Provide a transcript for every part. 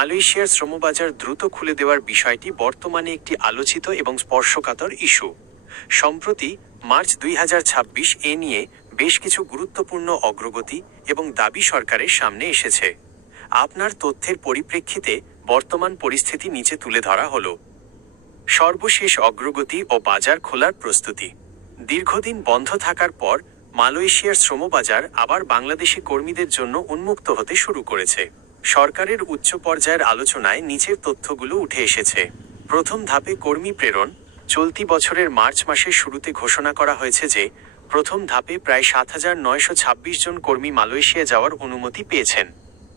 মালয়েশিয়ার শ্রমবাজার দ্রুত খুলে দেওয়ার বিষয়টি বর্তমানে একটি আলোচিত এবং স্পর্শকাতর ইস্যু। সম্প্রতি মার্চ 2026 এ নিয়ে বেশ কিছু গুরুত্বপূর্ণ অগ্রগতি এবং দাবি সরকারের সামনে এসেছে। আপনার তথ্যের পরিপ্রেক্ষিতে বর্তমান পরিস্থিতি নিচে তুলে ধরা হলো। সর্বশেষ অগ্রগতি ও বাজার খোলার প্রস্তুতি। দীর্ঘদিন বন্ধ থাকার পর মালয়েশিয়ার শ্রমবাজার আবার বাংলাদেশি কর্মীদের জন্য উন্মুক্ত হতে শুরু করেছে। সরকারের উচ্চ পর্যায়ের আলোচনায় নিচের তথ্যগুলো উঠে এসেছে। প্রথম ধাপে কর্মী প্রেরণ। চলতি বছরের মার্চ মাসের শুরুতে ঘোষণা করা হয়েছে যে প্রথম ধাপে প্রায় 7,926 জন কর্মী মালয়েশিয়া যাওয়ার অনুমতি পেয়েছেন।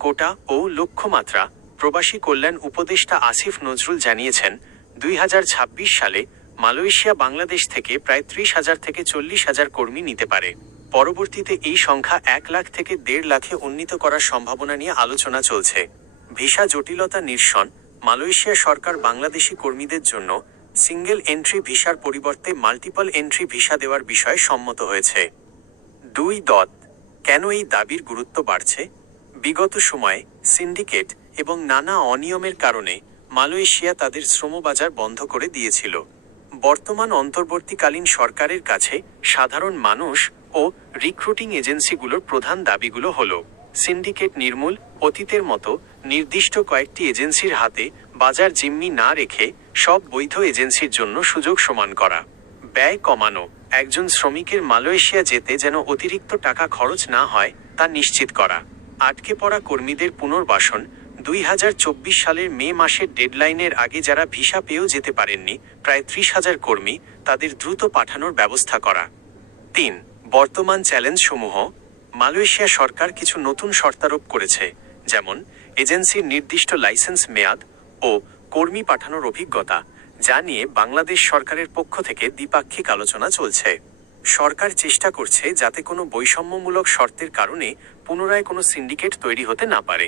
কোটা ও লক্ষ্যমাত্রা। প্রবাসী কল্যাণ উপদেষ্টা আসিফ নজরুল জানিয়েছেন, 2026 সালে মালয়েশিয়া বাংলাদেশ থেকে প্রায় 30,000 থেকে 40,000 কর্মী নিতে পারে। পরবর্তীতে এই সংখ্যা 1 লাখ থেকে 1.5 লাখে উন্নীত করার সম্ভাবনা নিয়ে আলোচনা চলছে। ভিসা জটিলতা নিরসন। মালয়েশিয়া সরকার বাংলাদেশি কর্মীদের জন্য সিঙ্গেল এন্ট্রি ভিসার পরিবর্তে মাল্টিপল এন্ট্রি ভিসা দেওয়ার বিষয়ে সম্মত হয়েছে। 2. কেন এই দাবির গুরুত্ব বাড়ছে? বিগত সময়ে সিন্ডিকেট এবং নানা অনিয়মের কারণে মালয়েশিয়া তাদের শ্রমবাজার বন্ধ করে দিয়েছিল। বর্তমান অন্তর্বর্তীকালীন সরকারের কাছে সাধারণ মানুষ ও রিক্রুটিং এজেন্সিগুলোর প্রধান দাবিগুলো হলো সিন্ডিকেট নির্মূল, অতীতের মতো নির্দিষ্ট কয়েকটি এজেন্সির হাতে বাজার জিম্মি না রেখে সব বৈধ এজেন্সির জন্য সুযোগ সমান করা, ব্যয় কমানো, একজন শ্রমিকের মালয়েশিয়া যেতে যেন অতিরিক্ত টাকা খরচ না হয় তা নিশ্চিত করা, আটকে পড়া কর্মীদের পুনর্বাসন। 2024 সালের মে মাসের ডেডলাইনের আগে যারা ভিসা পেয়েও যেতে পারেননি, প্রায় 30,000 কর্মী, তাদের দ্রুত পাঠানোর ব্যবস্থা করা। 3. বর্তমান চ্যালেঞ্জসমূহ। মালয়েশিয়া সরকার কিছু নতুন শর্তারোপ করেছে, যেমন এজেন্সির নির্দিষ্ট লাইসেন্স মেয়াদ ও কর্মী পাঠানোর অভিজ্ঞতা, যা নিয়ে বাংলাদেশ সরকারের পক্ষ থেকে দ্বিপাক্ষিক আলোচনা চলছে। সরকার চেষ্টা করছে যাতে কোনো বৈষম্যমূলক শর্তের কারণে পুনরায় কোনো সিন্ডিকেট তৈরি হতে না পারে।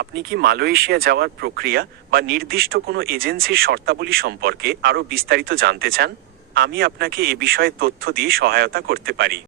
আপনি কি মালয়েশিয়া যাওয়ার প্রক্রিয়া বা নির্দিষ্ট কোনো এজেন্সির শর্তাবলী সম্পর্কে আরও বিস্তারিত জানতে চান? আমি আপনাকে এ বিষয়ে তথ্য দিয়ে সহায়তা করতে পারি।